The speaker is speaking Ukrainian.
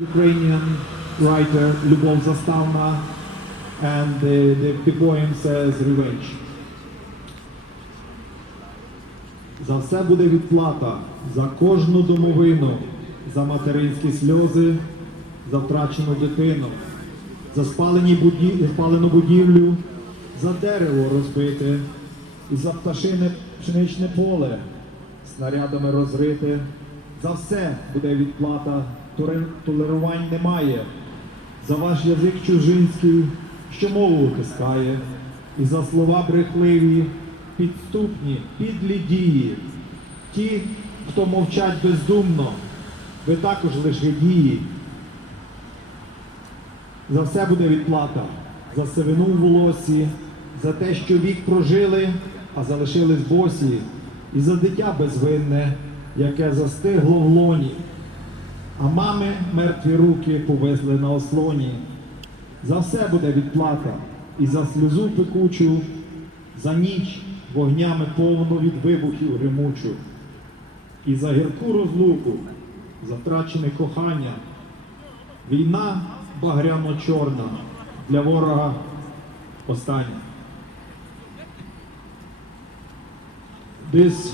Ukrainian writer Lubov Zastavna, and the, the, the poem says Revenge. За все буде відплата, за кожну домовину, за материнські сльози, за втрачену дитину, за спалені буді... спалену будівлю, за дерево розбите, і за пташине пшеничне поле, снарядами розрите. За все буде відплата, толерувань немає. За ваш язик чужинський, що мову утискає, і за слова брехливі, підступні, підлі дії. Ті, хто мовчать бездумно, ви також лише дії. За все буде відплата, за сивину в волосі, за те, що вік прожили, а залишились босі, і за дитя безвинне, яке застигло в лоні. А мами мертві руки повисли на ослоні. За все буде відплата, і за сльозу пекучу, за ніч вогнями повну від вибухів гримучу, і за гірку розлуку, за втрачене кохання. Війна багряно-чорна для ворога остання. This